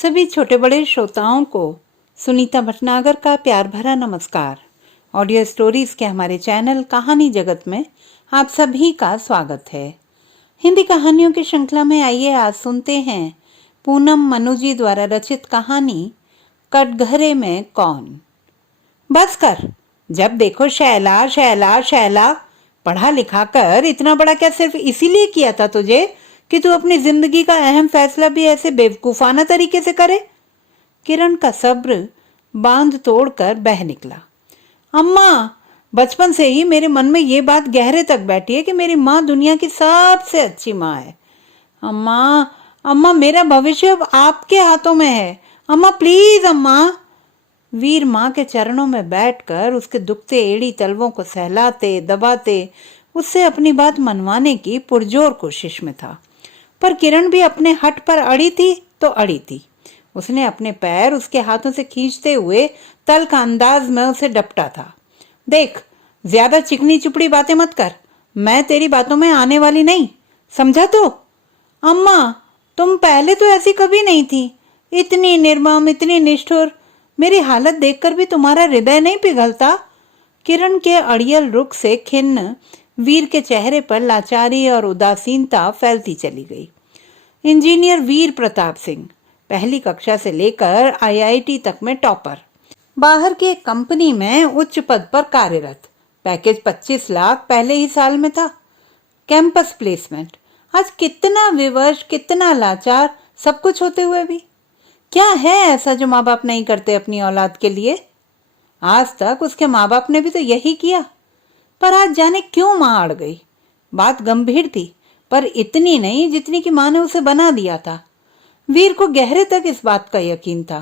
सभी छोटे बड़े श्रोताओं को सुनीता भटनागर का प्यार भरा नमस्कार। ऑडियो स्टोरीज के हमारे चैनल कहानी जगत में आप सभी का स्वागत है। हिंदी कहानियों की श्रृंखला में आइए आज सुनते हैं पूनम मनुजी द्वारा रचित कहानी कटघरे में कौन। बस कर, जब देखो शैला शैला शैला। पढ़ा लिखा कर इतना बड़ा क्या सिर्फ इसीलिए किया था तुझे कि तू अपनी जिंदगी का अहम फैसला भी ऐसे बेवकूफाना तरीके से करे। किरण का सब्र बांध तोड़कर बह निकला। अम्मा, बचपन से ही मेरे मन में ये बात गहरे तक बैठी है कि मेरी माँ दुनिया की सबसे अच्छी माँ है। अम्मा, अम्मा, मेरा भविष्य अब आपके हाथों में है। अम्मा प्लीज अम्मा। वीर माँ के चरणों में बैठकर उसके दुखते एड़ी तलवों को सहलाते दबाते उससे अपनी बात मनवाने की पुरजोर कोशिश में था। पर किरण भी अपने हट पर अड़ी थी तो अड़ी थी। उसने अपने पैर उसके हाथों से खींचते हुए तल्ख अंदाज में उसे डपटा था। देख, ज्यादा चिकनी चुपड़ी बातें मत कर। मैं तेरी बातों में आने वाली नहीं, समझा तो? अम्मा, तुम पहले तो ऐसी कभी नहीं थी। इतनी निर्मम, इतनी निष्ठुर। मेरी हालत देखकर भी तुम्हारा हृदय नहीं पिघलता? किरण के अड़ियल रुख से खिन्न वीर के चेहरे पर लाचारी और उदासीनता फैलती चली गई। इंजीनियर वीर प्रताप सिंह, पहली कक्षा से लेकर आईआईटी तक में टॉपर, बाहर की एक कंपनी में उच्च पद पर कार्यरत, पैकेज 25 लाख पहले ही साल में था, कैंपस प्लेसमेंट। आज कितना विवश, कितना लाचार, सब कुछ होते हुए भी क्या है ऐसा जो माँ बाप नहीं करते अपनी औलाद के लिए? आज तक उसके माँ बाप ने भी तो यही किया, पर आज जाने क्यों माँ अड़ गई। बात गंभीर थी, पर इतनी नहीं जितनी कि माँ ने उसे बना दिया था। वीर को गहरे तक इस बात का यकीन था।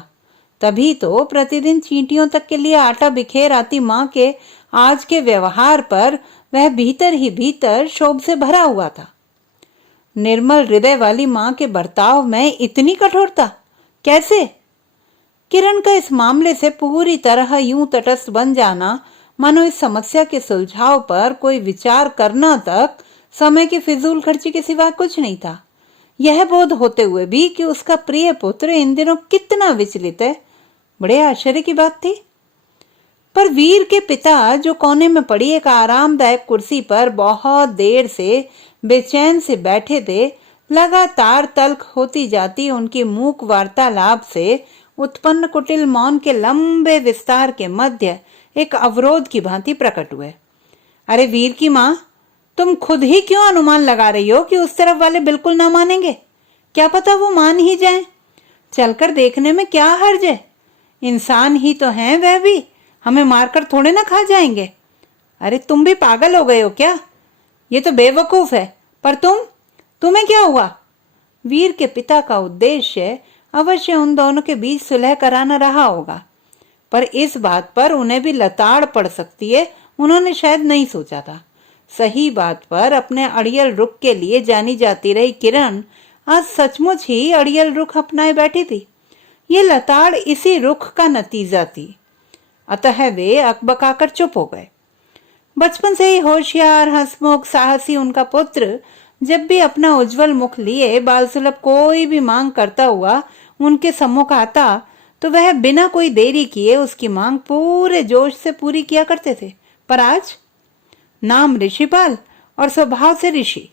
तभी तो प्रतिदिन चींटियों तक के लिए आटा बिखेर आती माँ के आज के व्यवहार पर वह भीतर ही भीतर क्षोभ से भरा हुआ था। निर्मल हृदय वाली माँ के बर्ताव में इतनी कठोरता कैसे? किरण का इस मामले से पूरी तरह यूं तटस्थ बन जाना मानो इस समस्या के सुलझाव पर कोई विचार करना तक समय की फिजूल खर्ची के सिवा कुछ नहीं था। यह बोध होते हुए भी कि उसका प्रिय पुत्र इन दिनों कितना विचलित है, बड़े आश्चर्य की बात थी। पर वीर के पिता, जो कोने में पड़ी एक आरामदायक कुर्सी पर बहुत देर से बेचैन से बैठे थे, लगातार तल्ख होती जाती उनकी मूक वार्तालाप से उत्पन्न कुटिल मौन के लंबे विस्तार के मध्य एक अवरोध की भांति प्रकट हुए। अरे वीर की माँ, तुम खुद ही क्यों अनुमान लगा रही हो कि उस तरफ वाले बिल्कुल ना मानेंगे? क्या पता वो मान ही जाएं। चलकर देखने में क्या हर्ज है? इंसान ही तो हैं वह भी, हमें मारकर थोड़े ना खा जाएंगे। अरे तुम भी पागल हो गए हो क्या? ये तो बेवकूफ है। पर तुम्हें क्या हुआ? वीर के पिता का उद्देश्य अवश्य उन दोनों के बीच सुलह कराना रहा होगा, पर इस बात पर उन्हें भी लताड़ पड़ सकती है, उन्होंने शायद नहीं सोचा था। सही बात पर अपने अड़ियल रुख के लिए जानी जाती रही किरण आज सचमुच ही अड़ियल रुख अपनाए बैठी थी। ये लताड़ इसी रुख का नतीजा थी। अतः वे अकबकाकर चुप हो गए। बचपन से ही होशियार, हंसमुख, साहसी उनका पुत्र जब भी अपना उज्जवल मुख लिए बाल सुलभ कोई भी मांग करता हुआ उनके सम्मुख आता तो वह बिना कोई देरी किए उसकी मांग पूरे जोश से पूरी किया करते थे। पर आज नाम ऋषिपाल और स्वभाव से ऋषि।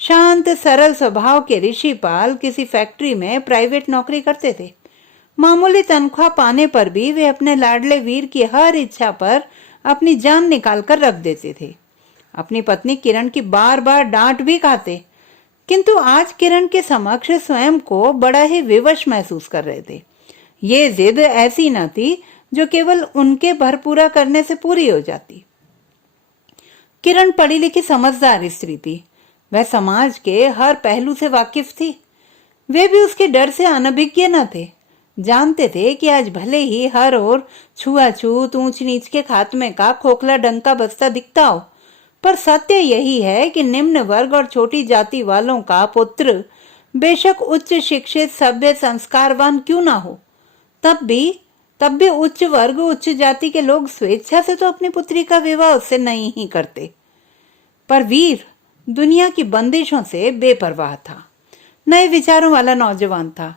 शांत सरल स्वभाव के ऋषिपाल किसी फैक्ट्री में प्राइवेट नौकरी करते थे। मामूली तनख्वाह पाने पर भी वे अपने लाडले वीर की हर इच्छा पर अपनी जान निकाल कर रख देते थे। अपनी पत्नी किरण की बार बार डांट भी खाते, किंतु आज किरण के समक्ष स्वयं को बड़ा ही विवश महसूस कर रहे थे। ये जिद ऐसी न थी जो केवल उनके भरपूरा करने से पूरी हो जाती। किरण पढ़ी लिखी समझदार स्त्री थी। वह समाज के हर पहलू से वाकिफ थी। वे भी उसके डर से अनभिज्ञ न थे। जानते थे कि आज भले ही हर ओर छुआछूत, ऊंच नीच के खात्मे का खोखला डंका बजता दिखता हो, पर सत्य यही है कि निम्न वर्ग और छोटी जाति वालों का पुत्र बेशक उच्च शिक्षित, सभ्य, संस्कारवान क्यों ना हो, तब भी उच्च वर्ग, उच्च जाति के लोग स्वेच्छा से तो अपनी पुत्री का विवाह उससे नहीं ही करते। पर वीर दुनिया की बंदिशों से बेपरवाह था। नए विचारों वाला नौजवान था।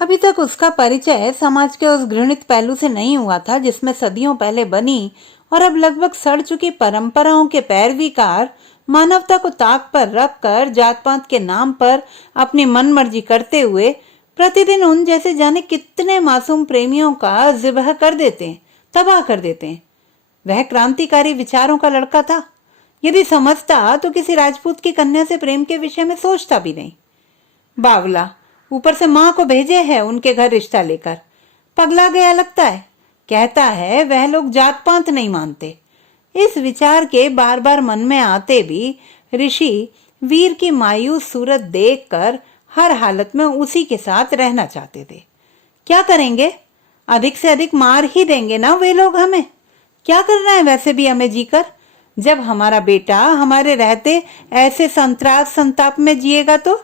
अभी तक उसका परिचय समाज के उस घृणित पहलू से नहीं हुआ था जिसमें सदियों पहले बनी और अब लगभग सड़ चुकी परंपराओं के पैरवीकार मानवता को ताक पर रखकर जात पात के नाम पर अपनी मनमर्जी करते हुए प्रतिदिन उन जैसे जाने कितने मासूम प्रेमियों का जिबह कर देते हैं, तबाह कर देते हैं। वह क्रांतिकारी विचारों का लड़का था। यदि समझता तो किसी राजपूत की कन्या से प्रेम के विषय में सोचता भी नहीं। बावला, ऊपर से माँ को भेजे है उनके घर रिश्ता लेकर। पगला गया लगता है। कहता है वह लोग जात पात नहीं मानते। इस विचार के बार बार मन में आते भी ऋषि वीर की मायूस सूरत देखकर हर हालत में उसी के साथ रहना चाहते थे। क्या करेंगे? अधिक से अधिक मार ही देंगे ना वे लोग हमें। क्या करना है वैसे भी हमें जीकर, जब हमारा बेटा हमारे रहते ऐसे संत्रास संताप में जिएगा तो?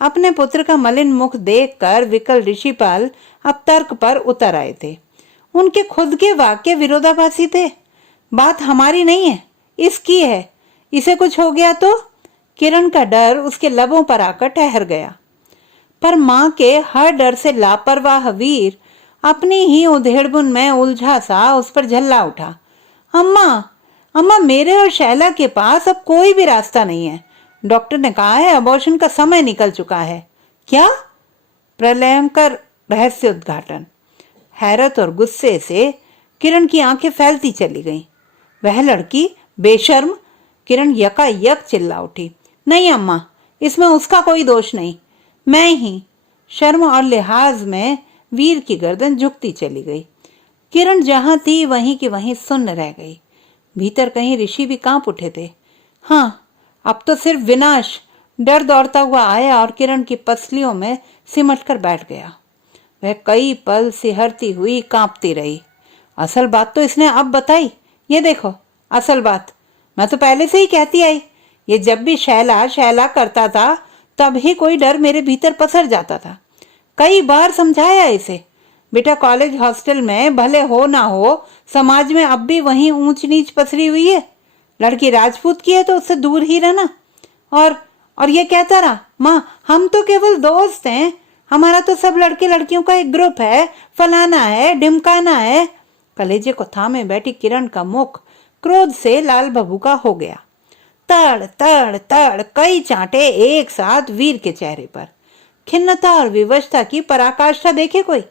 अपने पुत्र का मलिन मुख देखकर विकल ऋषिपाल अब तर्क पर उतर आए थे। उनके खुद के वाक्य विरोधाभासी थे। बात हमारी नहीं है, इसकी है। इसे कुछ हो गया तो? किरण का डर उसके लबों पर आकर ठहर गया। पर मां के हर डर से लापरवाह वीर अपनी ही उधेड़बुन में उलझा सा उस पर झल्ला उठा। अम्मा, अम्मा, मेरे और शैला के पास अब कोई भी रास्ता नहीं है। डॉक्टर ने कहा है अबॉर्शन का समय निकल चुका है। क्या? प्रलयंकर रहस्य उद्घाटन। हैरत और गुस्से से किरण की आंखें फैलती चली गईं। वह लड़की बेशर्म! किरण यकायक चिल्ला उठी। नहीं अम्मा, इसमें उसका कोई दोष नहीं, मैं ही। शर्म और लिहाज में वीर की गर्दन झुकती चली गई। किरण जहां थी वहीं की वहीं सुन्न रह गई। भीतर कहीं ऋषि भी कांप उठे थे। हाँ, अब तो सिर्फ विनाश! डर दौड़ता हुआ आया और किरण की पसलियों में सिमट कर बैठ गया। वह कई पल सिहरती हुई कांपती रही। असल बात तो इसने अब बताई। ये देखो, असल बात मैं तो पहले से ही कहती आई। ये जब भी शैला शैला करता था तब ही कोई डर मेरे भीतर पसर जाता था। कई बार समझाया इसे, बेटा कॉलेज हॉस्टल में भले हो ना हो, समाज में अब भी वही ऊंच नीच पसरी हुई है। लड़की राजपूत की है तो उससे दूर ही रहना। और ये कहता रहा, माँ हम तो केवल दोस्त हैं, हमारा तो सब लड़के लड़कियों का एक ग्रुप है, फलाना है, ढिमकाना है। कलेजे को थामे बैठी किरण का मुख क्रोध से लाल भभूका हो गया। तड़ तड़ तड़ कई चांटे एक साथ वीर के चेहरे पर। खिन्नता और विवशता की पराकाष्ठा देखे कोई?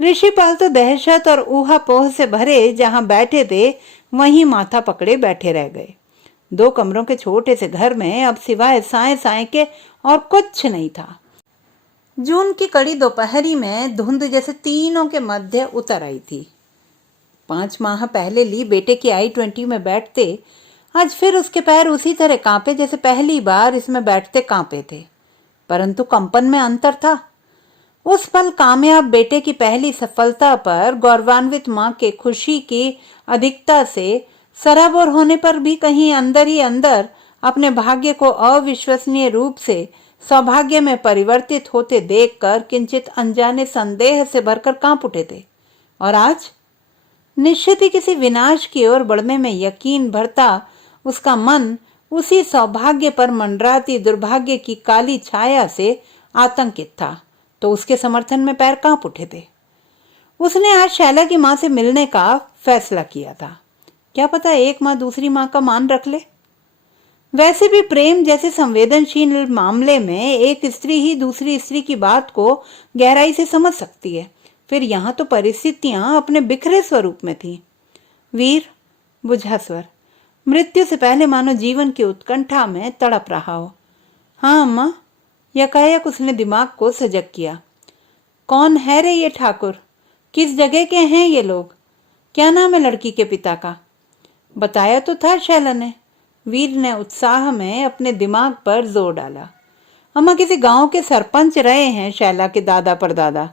ऋषिपाल तो दहशत और ऊहापोह से भरे जहां बैठे थे वहीं माथा पकड़े बैठे रह गए। 2 कमरों के छोटे से घर में अब सिवाय साए साए के और कुछ नहीं था। जून की कड़ी दोपहरी में धुंध जैसे तीनों के मध्य उतर आई थी। 5 माह पहले ली बेटे की I-20 में बैठते आज फिर उसके पैर उसी तरह कांपे जैसे पहली बार इसमें बैठते कांपे थे, परंतु कंपन में अंतर था। उस पल कामयाब बेटे की पहली सफलता पर गौरवान्वित मां के खुशी की अधिकता से सराबोर होने पर भी कहीं अंदर ही अंदर अपने भाग्य को अविश्वसनीय रूप से सौभाग्य में परिवर्तित होते देखकर किंचित अनजाने संदेह से भरकर कांप उठे थे। और आज निश्चित ही किसी विनाश की ओर बढ़ने में यकीन भरता उसका मन उसी सौभाग्य पर मंडराती दुर्भाग्य की काली छाया से आतंकित था, तो उसके समर्थन में पैर कांप उठे थे। उसने आज शैला की मां से मिलने का फैसला किया था। क्या पता एक मां दूसरी मां का मान रख ले। वैसे भी प्रेम जैसे संवेदनशील मामले में एक स्त्री ही दूसरी स्त्री की बात को गहराई से समझ सकती है। फिर यहाँ तो परिस्थितियां अपने बिखरे स्वरूप में थीं। वीर बुझा स्वर, मृत्यु से पहले मानो जीवन की उत्कंठा में तड़प रहा हो। हाँ अम्मा, यकायक उसने दिमाग को सजग किया। कौन है रे ये ठाकुर? किस जगह के हैं ये लोग? क्या नाम है लड़की के पिता का? बताया तो था शैला ने। वीर ने उत्साह में अपने दिमाग पर जोर डाला। अम्मा किसी गांव के सरपंच रहे हैं शैला के दादा परदादा।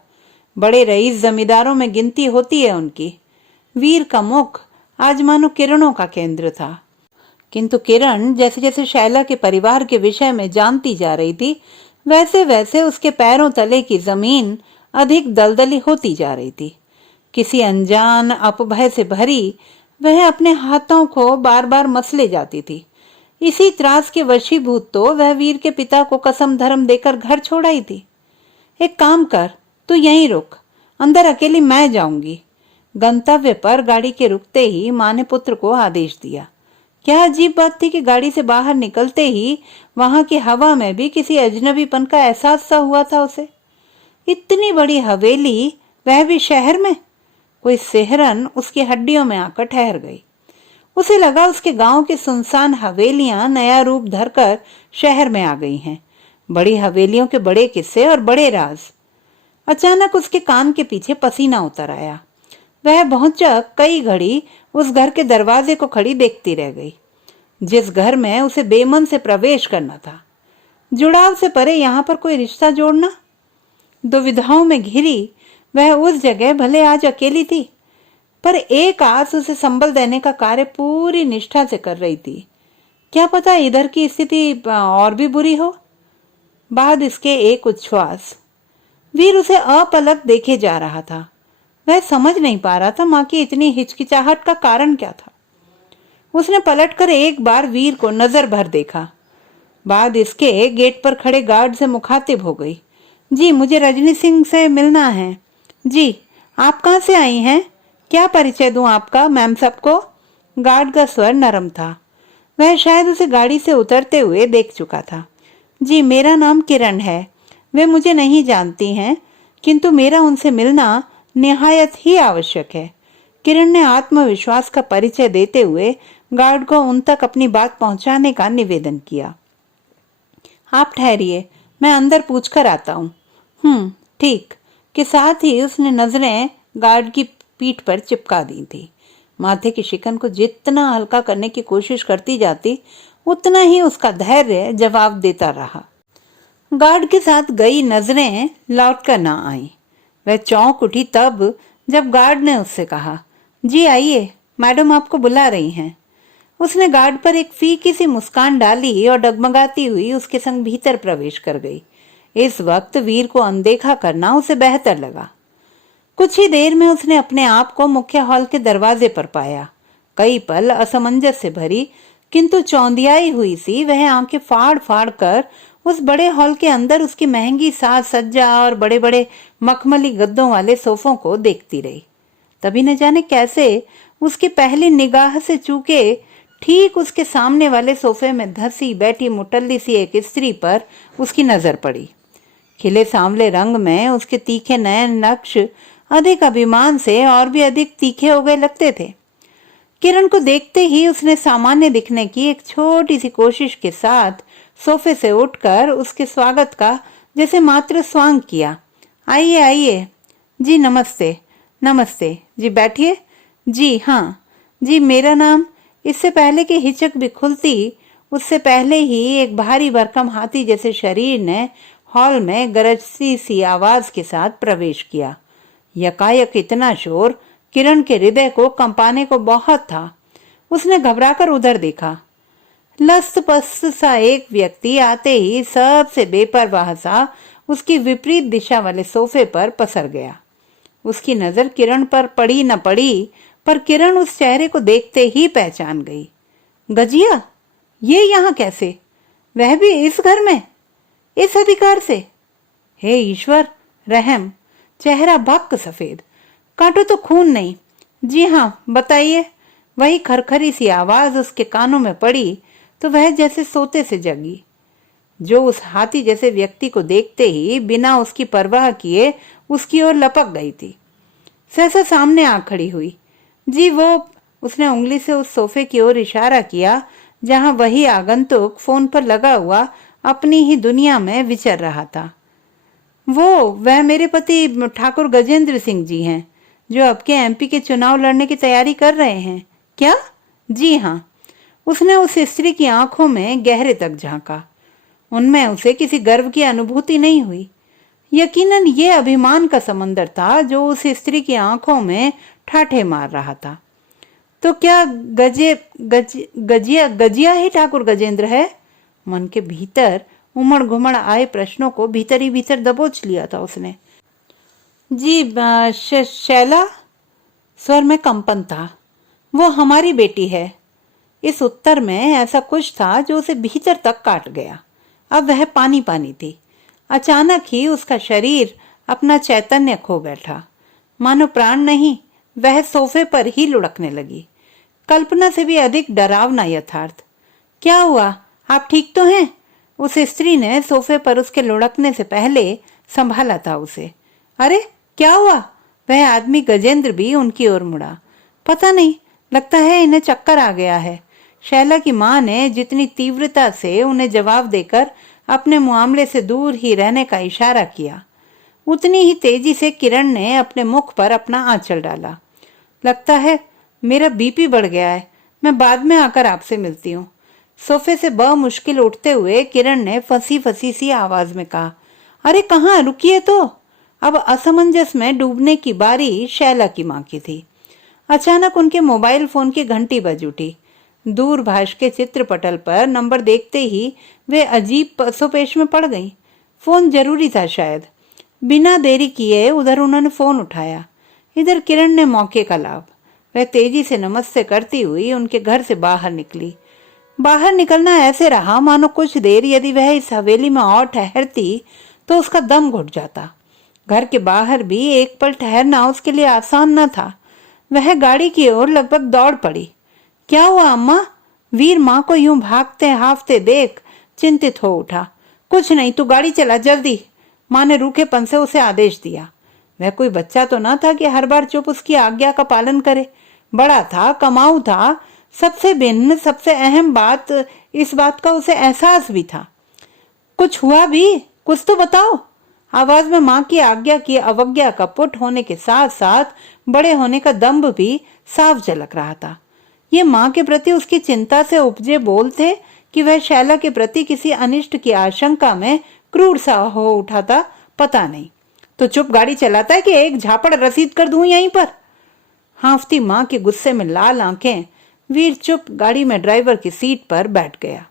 बड़े रईस जमींदारों में गिनती होती है उनकी। वीर का मुख आज मानो किरणों का केंद्र था, किंतु किरण जैसे जैसे शैला के परिवार के विषय में जानती जा रही थी वैसे वैसे उसके पैरों तले की जमीन अधिक दलदली होती जा रही थी। किसी अनजान अपभय से भरी वह अपने हाथों को बार बार मसले जाती थी। इसी त्रास के वशीभूत तो वह वीर के पिता को कसम धर्म देकर घर छोड़ आई थी। एक काम कर, तू यहीं रुक, अंदर अकेली मैं जाऊंगी। गंतव्य पर गाड़ी के रुकते ही माँ ने पुत्र को आदेश दिया। क्या अजीब बात थी कि गाड़ी से बाहर निकलते ही वहां की हवा में भी किसी अजनबीपन का एहसास सा हुआ था उसे। इतनी बड़ी हवेली, वह भी शहर में। कोई सिहरन उसकी हड्डियों में आकर ठहर गई। उसे लगा उसके गांव की सुनसान हवेलियां नया रूप धरकर शहर में आ गई हैं। बड़ी हवेलियों के बड़े किस्से और बड़े राज। अचानक उसके कान के पीछे पसीना उतर आया। वह भौचक कई घड़ी उस घर के दरवाजे को खड़ी देखती रह गई, जिस घर में उसे बेमन से प्रवेश करना था। जुड़ाव से परे यहाँ पर कोई रिश्ता जोड़ना। दुविधाओं में घिरी वह उस जगह भले आज अकेली थी, पर एक आस उसे संबल देने का कार्य पूरी निष्ठा से कर रही थी। क्या पता इधर की स्थिति और भी बुरी हो। बाद इसके एक उच्छ्वास। वीर उसे अपलक देखे जा रहा था। वह समझ नहीं पा रहा था माँ की इतनी हिचकिचाहट का कारण क्या था। उसने पलटकर एक बार वीर को नजर भर देखा। बाद इसके गेट पर खड़े गार्ड से मुखातिब हो गई। जी, मुझे रजनी सिंह से मिलना है। जी, आप कहाँ से आई हैं? क्या परिचय दूं आपका मैम सबको? गार्ड का स्वर नरम था। वह शायद उसे गाड़ी से उतरते हुए देख चुका था। जी, मेरा नाम किरण है। वे मुझे नहीं जानती हैं, किंतु मेरा उनसे मिलना निहायत ही आवश्यक है। किरण ने आत्मविश्वास का परिचय देते हुए गार्ड को उन तक अपनी बात पहुंचाने का निवेदन किया। आप ठहरिए, मैं अंदर पूछकर आता हूँ। ठीक। के साथ ही उसने नजरें गार्ड की पीठ पर चिपका दी थी। माथे की शिकन को जितना हल्का करने की कोशिश करती जाती, उतना ही उसका धैर्य जवाब देता रहा। गार्ड के साथ गई नजरें लौटकर ना आई। वह चौंक उठी तब जब गार्ड ने उससे कहा, जी आइए, मैडम आपको बुला रही हैं। उसने गार्ड पर एक फीकी सी मुस्कान डाली और डगमगाती हुई उसके संग भीतर प्रवेश कर गई। इस वक्त वीर को अनदेखा करना उसे बेहतर लगा। कुछ ही देर में उसने अपने आप को मुख्य हॉल के दरवाजे पर पाया। कई पल असमंजस से भरी किंतु चौंधियाई हुई सी वह आंखें फाड़ फाड़ कर उस बड़े हॉल के अंदर उसकी महंगी साज सज्जा और बड़े बड़े मखमली गद्दों वाले सोफों को देखती रही। तभी न जाने कैसे उसकी पहली निगाह से चूके ठीक उसके सामने वाले सोफे में धसी बैठी मुटल्ली सी एक स्त्री पर उसकी नजर पड़ी। खिले सांवले रंग में उसके तीखे नयन नक्श अधिक अभिमान से और भी अधिक तीखे हो गए लगते थे। किरण को देखते ही उसने सामान्य दिखने की एक छोटी सी कोशिश के साथ सोफे से उठकर उसके स्वागत का जैसे मात्र स्वांग किया। आइए आइए। जी नमस्ते। नमस्ते जी, बैठिए। जी हाँ जी, मेरा नाम। इससे पहले कि हिचक भी खुलती, उससे पहले ही एक भारी भरकम हाथी जैसे शरीर ने हॉल में गरजती सी आवाज के साथ प्रवेश किया। यकायक इतना शोर किरण के हृदय को कंपाने को बहुत था। उसने घबराकर उधर देखा। लस्त पस्त सा एक व्यक्ति आते ही सबसे बेपरवाह सा उसकी विपरीत दिशा वाले सोफे पर पसर गया। उसकी नजर किरण पर पड़ी न पड़ी, पर किरण उस चेहरे को देखते ही पहचान गई। गजिया, ये यहाँ कैसे? वह भी इस घर में, इस अधिकार से? हे ईश्वर, रहम। चेहरा भक्क सफेद, काटो तो खून नहीं। जी हाँ, बताइए। वही खरखरी सी आवाज उसके कानों में पड़ी तो वह जैसे सोते से जगी, जो उस हाथी जैसे व्यक्ति को देखते ही बिना उसकी परवाह किए उसकी ओर लपक गई थी। सहसा सामने आ खड़ी हुई। जी वो। उसने उंगली से उस सोफे की ओर इशारा किया जहां वही आगंतुक फोन पर लगा हुआ अपनी ही दुनिया में विचर रहा था। वह मेरे पति ठाकुर गजेंद्र सिंह जी हैं, जो अब के एमपी के चुनाव लड़ने की तैयारी कर रहे हैं। क्या? जी हाँ। उसने उस स्त्री की आंखों में गहरे तक झांका। उनमें उसे किसी गर्व की अनुभूति नहीं हुई। यकीनन ये अभिमान का समंदर था जो उस स्त्री की आंखों में ठाठे मार रहा था। तो क्या गजिया ही ठाकुर गजेंद्र है? मन के भीतर उमड़ घुमड़ आए प्रश्नों को भीतर ही भीतर दबोच लिया था उसने। जी शैला। स्वर में कंपन था। वो हमारी बेटी है। इस उत्तर में ऐसा कुछ था जो उसे भीतर तक काट गया। अब वह पानी पानी थी। अचानक ही उसका शरीर अपना चैतन्य खो बैठा, मानो प्राण नहीं, वह सोफे पर ही लुढ़कने लगी। कल्पना से भी अधिक डरावना यथार्थ। क्या हुआ, आप ठीक तो हैं? उस स्त्री ने सोफे पर उसके लुढ़कने से पहले संभाला था उसे। अरे क्या हुआ? वह आदमी गजेंद्र भी उनकी ओर मुड़ा। पता नहीं, लगता है इन्हें चक्कर आ गया है। शैला की माँ ने जितनी तीव्रता से उन्हें जवाब देकर अपने मामले से दूर ही रहने का इशारा किया, उतनी ही तेजी से किरण ने अपने मुख पर अपना आंचल डाला। लगता है मेरा बीपी बढ़ गया है, मैं बाद में आकर आपसे मिलती हूँ। सोफे से मुश्किल उठते हुए किरण ने फंसी फंसी सी आवाज में कहा। अरे कहाँ, रुकिए तो। अब असमंजस में डूबने की बारी शैला की माँ की थी। अचानक उनके मोबाइल फोन की घंटी बज उठी। दूरभाष के चित्रपटल पर नंबर देखते ही वे अजीब पसोपेश में पड़ गईं। फोन जरूरी था शायद। बिना देरी किए उधर उन्होंने फोन उठाया। इधर किरण ने मौके का लाभ। वह तेजी से नमस्ते करती हुई उनके घर से बाहर निकली। बाहर निकलना ऐसे रहा मानो कुछ देर यदि वह इस हवेली में और ठहरती तो उसका दम घुट जाता। घर के बाहर भी एक पल ठहरना उसके लिए आसान न था। वह गाड़ी की ओर लगभग दौड़ पड़ी। क्या हुआ अम्मा? वीर माँ को यूं भागते हाफते देख चिंतित हो उठा। कुछ नहीं, तू गाड़ी चला जल्दी, माँ ने रूखेपन से उसे आदेश दिया। वह कोई बच्चा तो न था कि हर बार चुप उसकी आज्ञा का पालन करे। बड़ा था, कमाऊ था। सबसे भिन्न, सबसे अहम बात, इस बात का उसे एहसास भी था। कुछ हुआ भी? कुछ तो बताओ। आवाज में माँ की आज्ञा की अवज्ञा का पुट होने के साथ साथ बड़े होने का दंभ भी साफ झलक रहा था। ये माँ के प्रति उसकी चिंता से उपजे बोल थे कि वह शैला के प्रति किसी अनिष्ट की आशंका में क्रूर सा हो उठा था, पता नहीं। तो चुप गाड़ी चलाता है कि एक झापड़ रसीद कर दूं यहीं पर? हांफती माँ के गुस्से में लाल आंखें। वीर चुप गाड़ी में ड्राइवर की सीट पर बैठ गया।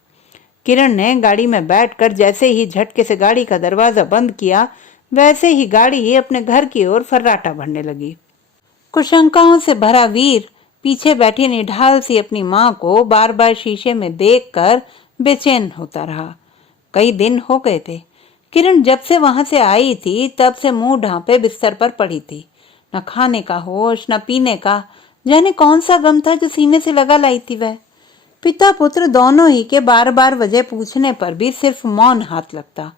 किरण ने गाड़ी में बैठकर जैसे ही झटके से गाड़ी का दरवाजा बंद किया, वैसे ही गाड़ी ही अपने घर की ओर फर्राटा भरने लगी। कुशंकाओं से भरा वीर पीछे बैठी निढाल सी अपनी माँ को बार बार शीशे में देखकर बेचैन होता रहा। कई दिन हो गए थे। किरण जब से वहां से आई थी तब से मुंह ढांपे बिस्तर पर पड़ी थी। न खाने का होश, न पीने का। जाने कौन सा गम था जो सीने से लगा लाई थी वह। पिता पुत्र दोनों ही के बार बार वजह पूछने पर भी सिर्फ मौन हाथ लगता।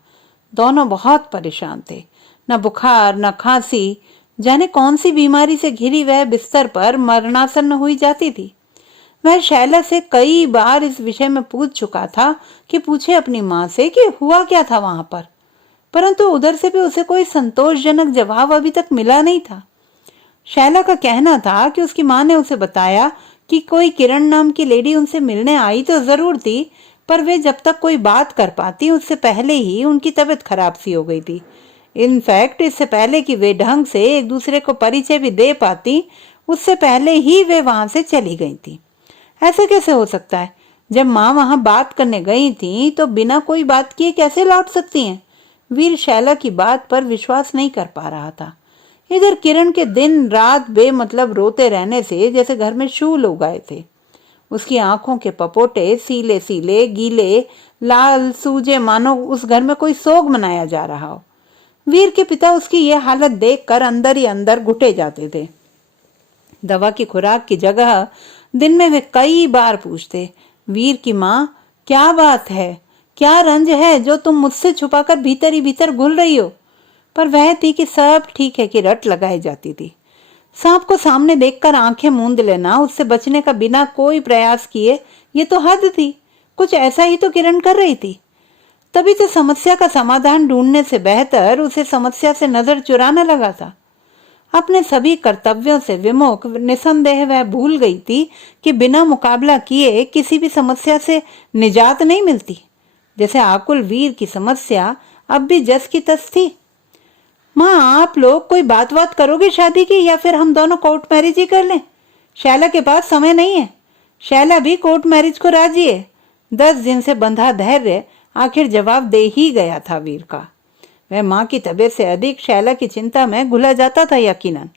दोनों बहुत परेशान थे। न बुखार, न खांसी। जाने कौन सी बीमारी से घिरी वह बिस्तर पर मरणासन्न हुई जाती थी। वह शैला से कई बार इस विषय में पूछ चुका था कि पूछे अपनी माँ से कि हुआ क्या था वहां पर, परंतु उधर से भी उसे कोई संतोषजनक जवाब अभी तक मिला नहीं था। शैला का कहना था कि उसकी माँ ने उसे बताया कि कोई किरण नाम की लेडी उनसे मिलने आई तो जरूर थी, पर वे जब तक कोई बात कर पाती उससे पहले ही उनकी तबीयत खराब सी हो गई थी। इनफैक्ट इससे पहले कि वे ढंग से एक दूसरे को परिचय भी दे पाती, उससे पहले ही वे वहां से चली गई थी। ऐसा कैसे हो सकता है? जब माँ वहां बात करने गई थी तो बिना कोई बात किए कैसे लौट सकती हैं? वीर शैला की बात पर विश्वास नहीं कर पा रहा था। इधर किरण के दिन रात बेमतलब रोते रहने से जैसे घर में शूल उगाए थे। उसकी आंखों के पपोटे सीले सीले, गीले, लाल सूजे, मानो उस घर में कोई सोग मनाया जा रहा हो। वीर के पिता उसकी यह हालत देखकर अंदर ही अंदर घुटे जाते थे। दवा की खुराक की जगह दिन में वे कई बार पूछते, वीर की माँ, क्या बात है, क्या रंज है जो तुम मुझसे छुपाकर भीतर ही भीतर घुल रही हो? पर वह थी कि सब ठीक है कि रट लगाई जाती थी। सांप को सामने देखकर आंखें मूंद लेना, उससे बचने का बिना कोई प्रयास किए, ये तो हद थी। कुछ ऐसा ही तो किरण कर रही थी। तभी तो समस्या का समाधान ढूंढने से बेहतर उसे समस्या से नजर चुराना लगा था। अपने सभी कर्तव्यों से विमुख निसंदेह वह भूल गई थी कि बिना मुकाबला किए किसी भी समस्या से निजात नहीं मिलती। जैसे आकुल वीर की समस्या अब भी जस की तस थी। माँ, आप लोग कोई बात करोगे शादी की, या फिर हम दोनों कोर्ट मैरिज ही कर लें? शैला के पास समय नहीं है। शैला भी कोर्ट मैरिज को राजी है। 10 दिन से बंधा धैर्य आखिर जवाब दे ही गया था वीर का। वह माँ की तबीयत से अधिक शैला की चिंता में घुला जाता था यकीनन।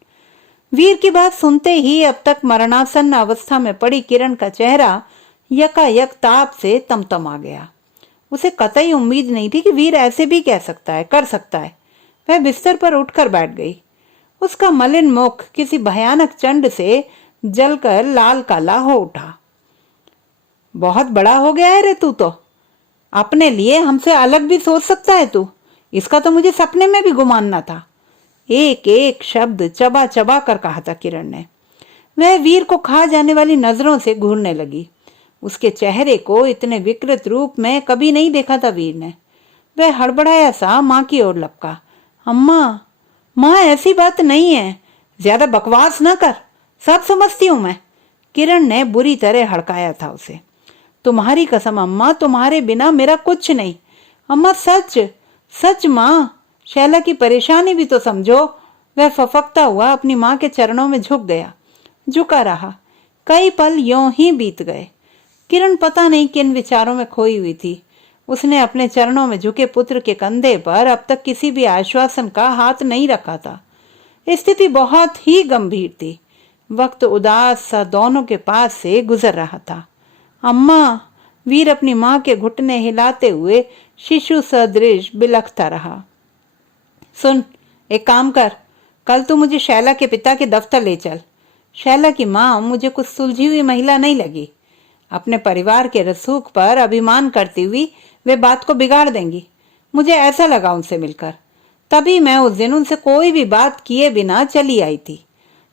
वीर की बात सुनते ही अब तक मरणासन्न अवस्था में पड़ी किरण का चेहरा यकायक ताप से तमतमा गया। उसे कतई उम्मीद नहीं थी कि वीर ऐसे भी कह सकता है, कर सकता है। वह बिस्तर पर उठकर बैठ गई। उसका मलिन मुख किसी भयानक चंड से जलकर लाल काला हो उठा। बहुत बड़ा हो गया है रे तू तो। अपने लिए हमसे अलग भी सोच सकता है तू। इसका तो मुझे सपने में भी गुमान न था। एक एक शब्द चबा चबा कर कहा था किरण ने। वह वीर को खा जाने वाली नजरों से घूरने लगी। उसके चेहरे को इतने विकृत रूप में कभी नहीं देखा था वीर ने। वह हड़बड़ाया सा माँ की ओर लपका। अम्मा, माँ ऐसी बात नहीं है, ज्यादा बकवास ना कर, सब समझती हूं मैं। किरण ने बुरी तरह हड़काया था उसे। तुम्हारी कसम अम्मा, तुम्हारे बिना मेरा कुछ नहीं। अम्मा सच सच माँ, शैला की परेशानी भी तो समझो। वह फफकता हुआ अपनी माँ के चरणों में झुक गया। झुका रहा। कई पल यों ही बीत गए। किरण पता नहीं किन विचारों में खोई हुई थी। उसने अपने चरणों में झुके पुत्र के कंधे पर अब तक किसी भी आश्वासन का हाथ नहीं रखा था। स्थिति बहुत ही गंभीर थी। वक्त उदास सा दोनों के पास से गुजर रहा था। अम्मा, वीर अपनी माँ के घुटने हिलाते हुए शिशु सदृश बिलखता रहा। सुन, एक काम कर, कल तू मुझे शैला के पिता के दफ्तर ले चल। शैला की माँ मुझे कुछ सुलझी हुई महिला नहीं लगी। अपने परिवार के रसूख पर अभिमान करती हुई वे बात को बिगाड़ देंगी। मुझे ऐसा लगा उनसे मिलकर। तभी मैं उस दिन उनसे कोई भी बात किए बिना चली आई थी।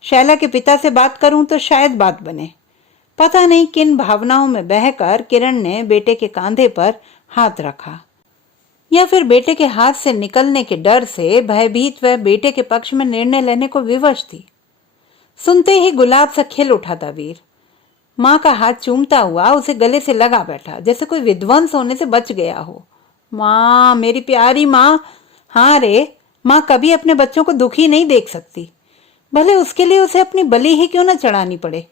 शैला के पिता से बात करूं तो शायद बात बने। पता नहीं किन भावनाओं में बहकर किरण ने बेटे के कंधे पर हाथ रखा, या फिर बेटे के हाथ से निकलने के डर से भयभीत वह बेटे के पक्ष में निर्णय लेने को विवश थी। सुनते ही गुलाब सा खिल उठा था वीर। माँ का हाथ चूमता हुआ उसे गले से लगा बैठा, जैसे कोई विध्वंस होने से बच गया हो। माँ, मेरी प्यारी माँ। हाँ रे, माँ कभी अपने बच्चों को दुखी नहीं देख सकती, भले उसके लिए उसे अपनी बलि ही क्यों न चढ़ानी पड़े।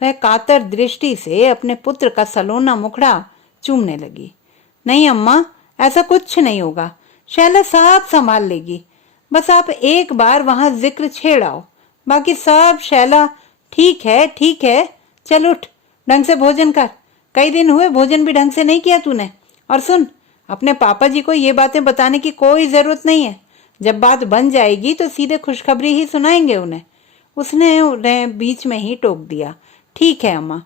वह कातर दृष्टि से अपने पुत्र का सलोना मुखड़ा चूमने लगी। नहीं अम्मा, ऐसा कुछ नहीं होगा। शैला सब संभाल लेगी। बस आप एक बार वहां जिक्र छेड़ाओ, बाकी सब शैला। ठीक है, ठीक है, चल उठ, ढंग से भोजन कर। कई दिन हुए भोजन भी ढंग से नहीं किया तूने। और सुन, अपने पापा जी को ये बातें बताने की कोई जरूरत नहीं है। जब बात बन जाएगी तो सीधे खुशखबरी ही सुनाएंगे उन्हें। उसने उन्हें बीच में ही टोक दिया। ठीक है अम्मा।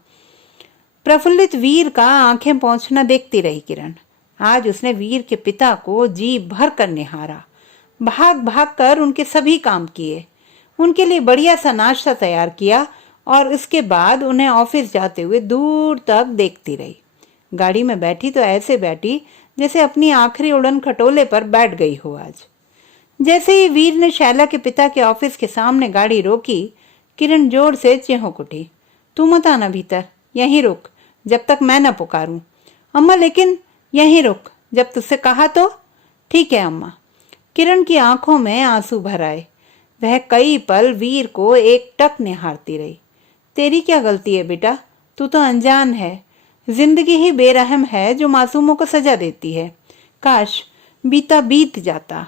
प्रफुल्लित वीर का आंखें पहुंचना देखती रही किरण। आज उसने वीर के पिता को जी भर कर निहारा, भाग भाग कर उनके सभी काम किए, उनके लिए बढ़िया सा नाश्ता तैयार किया और उसके बाद उन्हें ऑफिस जाते हुए दूर तक देखती रही। गाड़ी में बैठी तो ऐसे बैठी जैसे अपनी आखिरी उड़न खटोले पर बैठ गई हो आज। जैसे ही वीर ने शैला के पिता के ऑफिस के सामने गाड़ी रोकी, किरण जोर से चेहक उठी। तू मत आना भीतर, यहीं रुक जब तक मैं न पुकारूं। अम्मा, लेकिन यहीं रुक, जब तुझसे कहा तो। ठीक है अम्मा। किरण की आंखों में आंसू भर आए। वह कई पल वीर को एक टक निहारती रही। तेरी क्या गलती है बेटा, तू तो अनजान है। जिंदगी ही बेरहम है जो मासूमों को सजा देती है। काश बीता बीत जाता।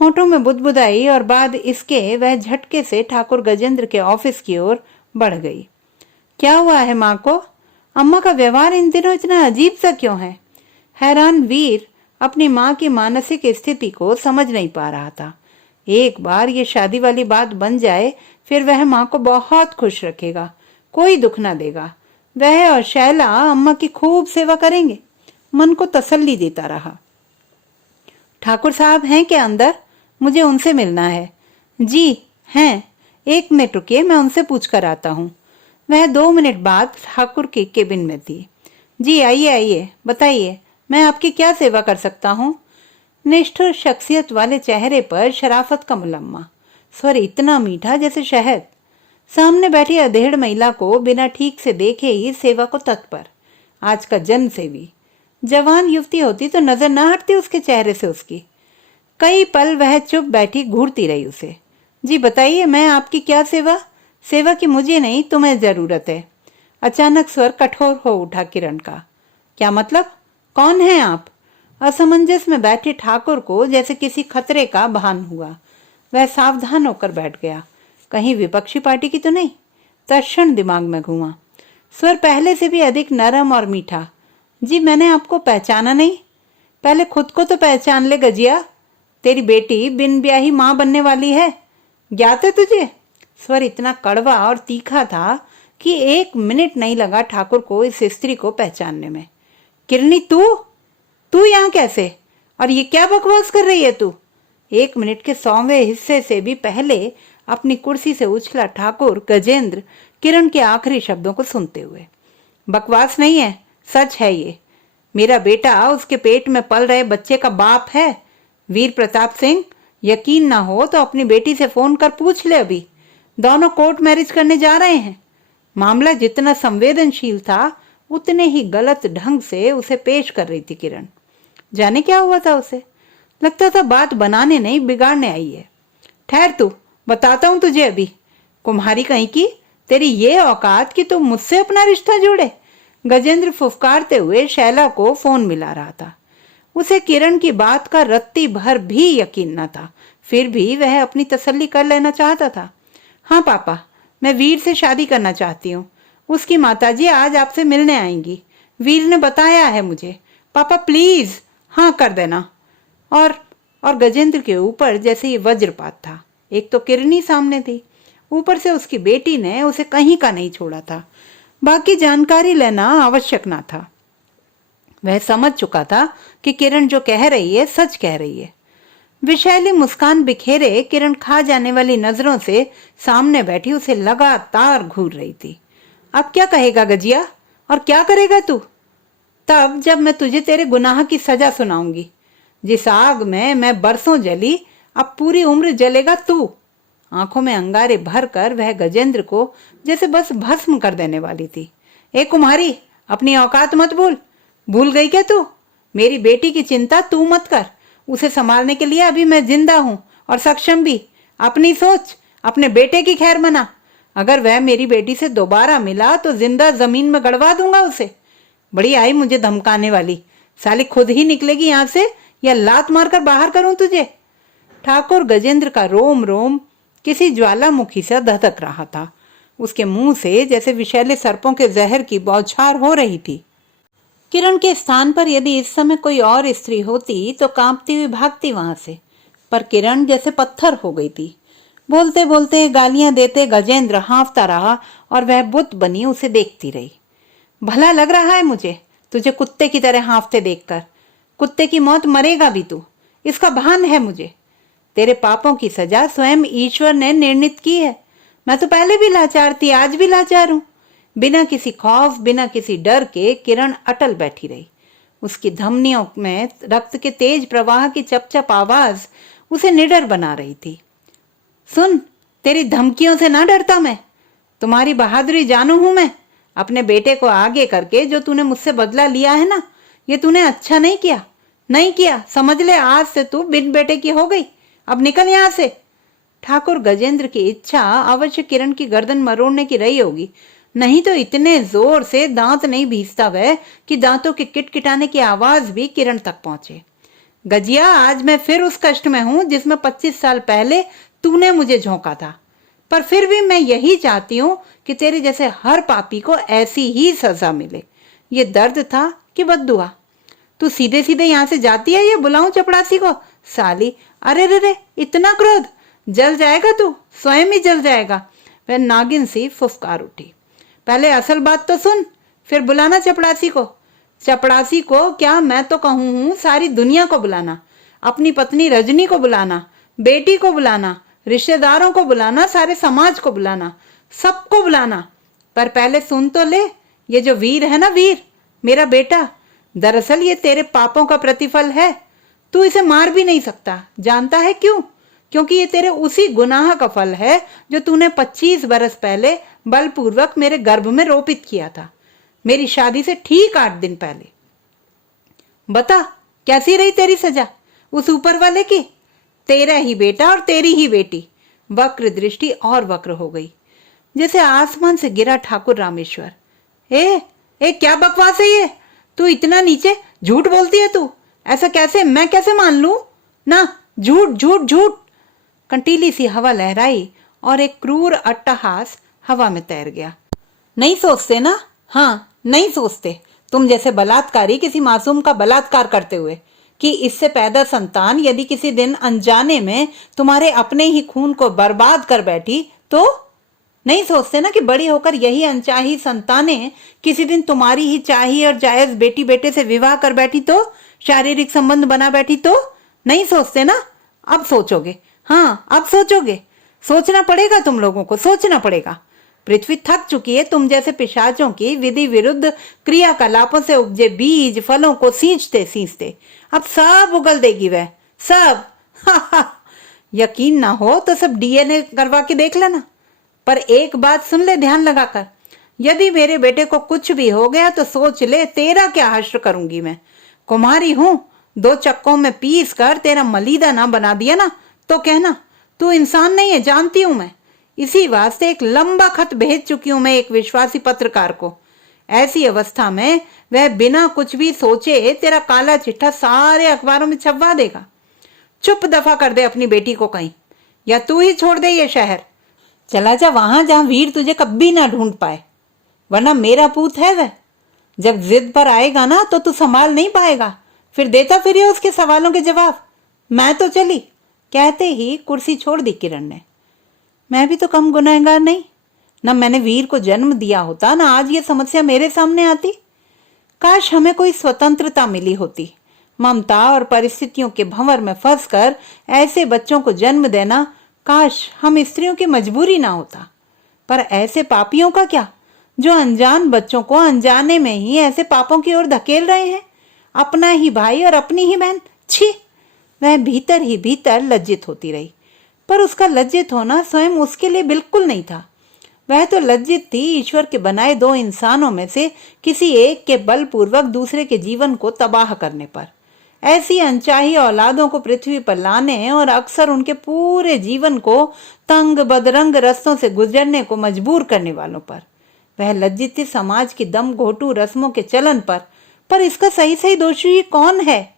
होठों में बुदबुदाई और बाद इसके वह झटके से ठाकुर गजेंद्र के ऑफिस की ओर बढ़ गई। क्या हुआ है माँ को? अम्मा का व्यवहार इन दिनों इतना अजीब सा क्यों है? हैरान वीर अपनी माँ की मानसिक स्थिति को समझ नहीं पा रहा था। एक बार ये शादी वाली बात बन जाए फिर वह माँ को बहुत खुश रखेगा, कोई दुख ना देगा। वह और शैला अम्मा की खूब सेवा करेंगे। मन को तसल्ली देता रहा। ठाकुर साहब हैं क्या अंदर? मुझे उनसे मिलना है। जी हैं, 1 मिनट रुकिए, मैं उनसे पूछ कर आता हूँ। वह 2 मिनट बाद ठाकुर के केबिन में थी। जी आइए आइए, बताइए मैं आपकी क्या सेवा कर सकता हूँ? निष्ठुर शख्सियत वाले चेहरे पर शराफत का मुलम्मा, स्वर इतना मीठा जैसे शहद। सामने बैठी अधेड़ महिला को बिना ठीक से देखे ही सेवा को तत्पर। आज का जन सेवी। जवान युवती होती तो नजर ना हटती उसके चेहरे से उसकी। कई पल वह चुप बैठी घूरती रही उसे। जी बताइए, मैं आपकी क्या सेवा? सेवा की मुझे नहीं, तुम्हें जरूरत है। अचानक स्वर कठोर हो उठा किरण का। क्या मतलब? कौन है आप? असमंजस में बैठे ठाकुर को जैसे किसी खतरे का भान हुआ। वह सावधान होकर बैठ गया। कहीं विपक्षी पार्टी की तो नहीं? तत्क्षण दिमाग में घुमा। स्वर पहले से भी अधिक नरम और मीठा। जी मैंने आपको पहचाना नहीं। पहले खुद को तो पहचान ले गजिया, तेरी बेटी बिन ब्याही माँ बनने वाली है, ज्ञात है तुझे? स्वर इतना कड़वा और तीखा था कि 1 मिनट नहीं लगा ठाकुर को इस स्त्री को पहचानने में। किरणी, तू यहाँ कैसे? और ये क्या बकवास कर रही है तू? 1 मिनट के 100वें हिस्से से भी पहले अपनी कुर्सी से उछला ठाकुर गजेंद्र किरण के आखिरी शब्दों को सुनते हुए। बकवास नहीं है, सच है ये। मेरा बेटा उसके पेट में पल रहे बच्चे का बाप है, वीर प्रताप सिंह। यकीन ना हो तो अपनी बेटी से फोन कर पूछ ले, अभी दोनों कोर्ट मैरिज करने जा रहे हैं। मामला जितना संवेदनशील था उतने ही गलत ढंग से उसे पेश कर रही थी किरण। जाने क्या हुआ था उसे, लगता था बात बनाने नहीं बिगाड़ने आई है। ठहर, तू बताता हूं तुझे अभी। कुम्हारी कहीं की, तेरी ये औकात कि तू मुझसे अपना रिश्ता जोड़े? गजेंद्र फुफकारते हुए शैला को फोन मिला रहा था। उसे किरण की बात का रत्ती भर भी यकीन न था, फिर भी वह अपनी तसल्ली कर लेना चाहता था। हाँ पापा, मैं वीर से शादी करना चाहती हूँ। उसकी माताजी आज आपसे मिलने आएंगी, वीर ने बताया है मुझे। पापा प्लीज हाँ कर देना। और गजेंद्र के ऊपर जैसे ये वज्रपात था। एक तो किरणी सामने थी, ऊपर से उसकी बेटी ने उसे कहीं का नहीं छोड़ा था। बाकी जानकारी लेना आवश्यक ना था। वह समझ चुका था कि किरण जो कह रही है सच कह रही है। विषैली मुस्कान बिखेरे किरण खा जाने वाली नजरों से सामने बैठी उसे लगातार घूर रही थी। अब क्या कहेगा गजिया, और क्या करेगा तू? तब जब मैं तुझे तेरे गुनाह की सजा सुनाऊंगी। जिस आग में मैं बरसों जली, अब पूरी उम्र जलेगा तू। आंखों में अंगारे भरकर वह गजेंद्र को जैसे बस भस्म कर देने वाली थी। ए कुम्हारी, अपनी औकात मत भूल गई क्या तू? मेरी बेटी की चिंता तू मत कर, उसे संभालने के लिए अभी मैं जिंदा हूं और सक्षम भी। अपनी सोच, अपने बेटे की खैर मना। अगर वह मेरी बेटी से दोबारा मिला तो जिंदा जमीन में गड़वा दूंगा उसे। बड़ी आई मुझे धमकाने वाली, साली खुद ही निकलेगी यहां से या लात मारकर बाहर करूं तुझे? ठाकुर गजेंद्र का रोम रोम किसी ज्वालामुखी से धधक रहा था। उसके मुंह से जैसे विषैले सर्पों के जहर की बौछार हो रही थी। किरण के स्थान पर यदि इस समय कोई और स्त्री होती तो कांपती हुई भागती वहां से, पर किरण जैसे पत्थर हो गई थी। बोलते बोलते गालियां देते गजेंद्र हाँफता रहा और वह बुत बनी उसे देखती रही। भला लग रहा है मुझे तुझे कुत्ते की तरह हाँफते देखकर? कुत्ते की मौत मरेगा भी तू, इसका भान है मुझे। तेरे पापों की सजा स्वयं ईश्वर ने निर्णित की है। मैं तो पहले भी लाचार थी, आज भी लाचार हूं। बिना किसी खौफ, बिना किसी डर के किरण अटल बैठी रही। उसकी धमनियों में रक्त के तेज प्रवाह की चपचप आवाज उसे निडर बना रही थी। सुन, तेरी धमकियों से ना डरता मैं, तुम्हारी बहादुरी जानू हूं मैं। अपने बेटे को आगे करके जो तूने मुझसे बदला लिया है ना, ये तूने अच्छा नहीं किया, नहीं किया। समझ ले, आज से तू बिन बेटे की हो गई। अब निकल यहां से। ठाकुर गजेंद्र की इच्छा अवश्य किरण की गर्दन मरोड़ने की रही होगी, नहीं तो इतने जोर से दांत नहीं भीजता वह कि दांतों के किटकिटाने की आवाज भी किरण तक पहुंचे। गजिया, आज मैं फिर उस कष्ट में हूं जिसमें 25 साल पहले तूने मुझे झोंका था। पर फिर भी मैं यही चाहती हूं कि तेरे जैसे हर पापी को ऐसी ही सजा मिले। ये दर्द था कि बद्दुआ? तू सीधे सीधे यहां से जाती है या बुलाऊं चपड़ासी को? साली, अरे रे रे, इतना क्रोध! जल जाएगा तू, स्वयं ही जल जाएगा। वह नागिन सी फुफकार उठी। पहले असल बात तो सुन, फिर बुलाना चपड़ासी को। चपड़ासी को क्या, मैं तो कहूं हूं सारी दुनिया को बुलाना। अपनी पत्नी रजनी को बुलाना, बेटी को बुलाना, रिश्तेदारों को बुलाना, सारे समाज को बुलाना, सबको बुलाना। पर पहले सुन तो ले, ये जो वीर है ना, वीर मेरा बेटा, दरअसल ये तेरे पापों का प्रतिफल है। तू इसे मार भी नहीं सकता। जानता है क्यों? क्योंकि ये तेरे उसी गुनाह का फल है जो तूने 25 बरस पहले बलपूर्वक मेरे गर्भ में रोपित किया था, मेरी शादी से ठीक 8 दिन पहले। बता, कैसी रही तेरी सजा उस ऊपर वाले की? तेरा ही बेटा और तेरी ही बेटी। वक्र दृष्टि और वक्र हो गई, जैसे आसमान से गिरा ठाकुर रामेश्वर। ए क्या बकवास है ये? तू इतना नीचे झूठ बोलती है तू? ऐसा कैसे, मैं कैसे मान लूं? ना, झूठ झूठ झूठ। कंटीली सी हवा लहराई और एक क्रूर अट्टहास हवा में तैर गया। नहीं सोचते ना? हाँ, नहीं सोचते। तुम जैसे बलात्कारी किसी मासूम का बलात्कार करते हुए कि इससे पैदा संतान यदि किसी दिन अनजाने में तुम्हारे अपने ही खून को बर्बाद कर बैठी तो? नहीं सोचते ना कि बड़ी होकर यही अनचाही संतानें किसी दिन तुम्हारी ही चाही और जायज बेटी बेटे से विवाह कर बैठी तो, शारीरिक संबंध बना बैठी तो? नहीं सोचते ना? अब सोचोगे, हाँ अब सोचोगे। सोचना पड़ेगा, तुम लोगों को सोचना पड़ेगा। पृथ्वी थक चुकी है तुम जैसे पिशाचों की विधि विरुद्ध क्रियाकलापों से उपजे बीज फलों को सींचते सींचते। अब सब उगल देगी वह, सब। यकीन ना हो तो सब डीएनए करवा के देख लेना। पर एक बात सुन ले ध्यान लगाकर, यदि मेरे बेटे को कुछ भी हो गया तो सोच ले तेरा क्या हश्र करूंगी मैं। कुमारी हूं, 2 चक्कों में पीस कर तेरा मलीदा ना बना दिया ना तो कहना तू इंसान नहीं है, जानती हूं मैं। इसी वास्ते एक लंबा खत भेज चुकी हूं मैं एक विश्वासी पत्रकार को। ऐसी अवस्था में वह बिना कुछ भी सोचे तेरा काला चिट्ठा सारे अखबारों में छपवा देगा। चुप दफा कर दे अपनी बेटी को कहीं, या तू ही छोड़ दे ये शहर। चला जा वहां जहां वीर तुझे कभी ना ढूंढ पाए, वरना मेरा पूत है वह। जब जिद पर आएगा ना तो तू संभाल नहीं पाएगा, फिर देता फिर उसके सवालों के जवाब। मैं तो चली, कहते ही कुर्सी छोड़ दी किरण ने। मैं भी तो कम गुनहगार नहीं, न मैंने वीर को जन्म दिया होता, ना आज ये समस्या मेरे सामने आती। काश हमें कोई स्वतंत्रता मिली होती। ममता और परिस्थितियों के भंवर में फंसकर ऐसे बच्चों को जन्म देना काश हम स्त्रियों की मजबूरी ना होता। पर ऐसे पापियों का क्या, जो अनजान बच्चों को अनजाने में ही ऐसे पापों की ओर धकेल रहे हैं। अपना ही भाई और अपनी ही बहन, छी। वह भीतर ही भीतर लज्जित होती रही, पर उसका लज्जित होना स्वयं उसके लिए बिल्कुल नहीं था। वह तो लज्जित थी ईश्वर के बनाए 2 इंसानों में से किसी एक के बलपूर्वक दूसरे के जीवन को तबाह करने पर, ऐसी अनचाही औलादों को पृथ्वी पर लाने और अक्सर उनके पूरे जीवन को तंग बदरंग रस्तों से गुजरने को मजबूर करने वालों पर। वह लज्जित थी समाज की दम घोटू रस्मों के चलन पर इसका सही सही दोषी कौन है,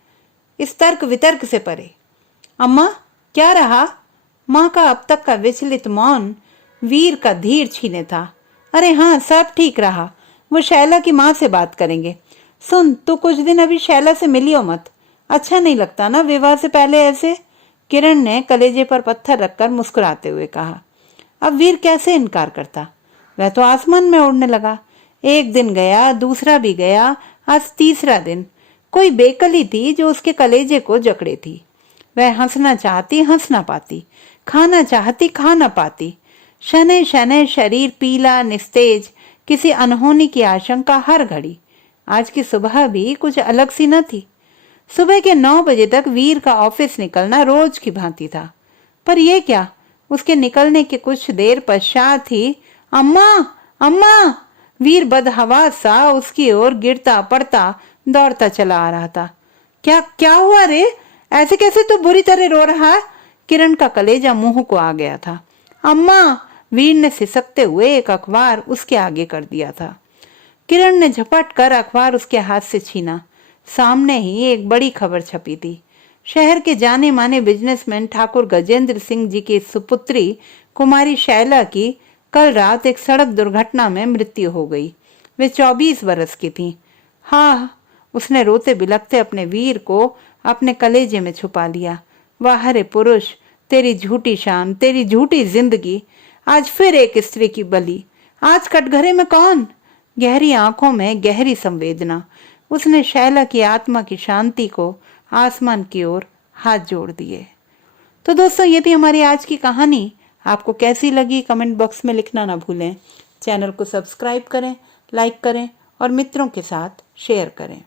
इस तर्क वितर्क से परे। अम्मा क्या रहा? माँ का अब तक का विचलित मौन वीर का धीर छीने था। अरे हाँ, सब ठीक रहा, वो शैला की माँ से बात करेंगे। सुन, तू कुछ दिन अभी शैला से मिलियो मत, अच्छा नहीं लगता ना विवाह से पहले ऐसे। किरण ने कलेजे पर पत्थर रखकर मुस्कुराते हुए कहा। अब वीर कैसे इनकार करता, वह तो आसमान में उड़ने लगा। एक दिन गया, दूसरा भी गया, आज तीसरा दिन। कोई बेकली थी जो उसके कलेजे को जकड़े थी। वह हंसना चाहती हंस ना पाती, खाना चाहती खा ना पाती। शनै शनै शरीर पीला निस्तेज, किसी अनहोनी की आशंका हर घड़ी। आज की सुबह भी कुछ अलग सी न थी। सुबह के 9 बजे तक वीर का ऑफिस निकलना रोज की भांति था, पर यह क्या, उसके निकलने के कुछ देर पश्चात ही अम्मा अम्मा, वीर बदहवास सा उसकी ओर गिरता पड़ता दौड़ता चला आ रहा था। क्या क्या हुआ रे, ऐसे कैसे तू बुरी तरह रो रहा है? किरण का कलेजा मुंह को आ गया था। अम्मा, वीर ने सिसकते हुए एक अखबार उसके आगे कर दिया था। किरण ने झपट कर अखबार उसके हाथ से छीना। सामने ही एक बड़ी खबर छपी थी। शहर के जाने माने बिजनेसमैन ठाकुर गजेंद्र सिंह जी की सुपुत्री कुमारी शैला की कल रात एक सड़क दुर्घटना में मृत्यु हो गई। वे 24 बरस की थी। हाँ, उसने रोते बिलखते अपने वीर को अपने कलेजे में छुपा लिया। वाह रे पुरुष, तेरी झूठी शान, तेरी झूठी जिंदगी, आज फिर एक स्त्री की बलि। आज कटघरे में कौन? गहरी आंखों में गहरी संवेदना। उसने शैला की आत्मा की शांति को आसमान की ओर हाथ जोड़ दिए। तो दोस्तों, ये थी हमारी आज की कहानी। आपको कैसी लगी कमेंट बॉक्स में लिखना ना भूलें। चैनल को सब्सक्राइब करें, लाइक करें और मित्रों के साथ शेयर करें।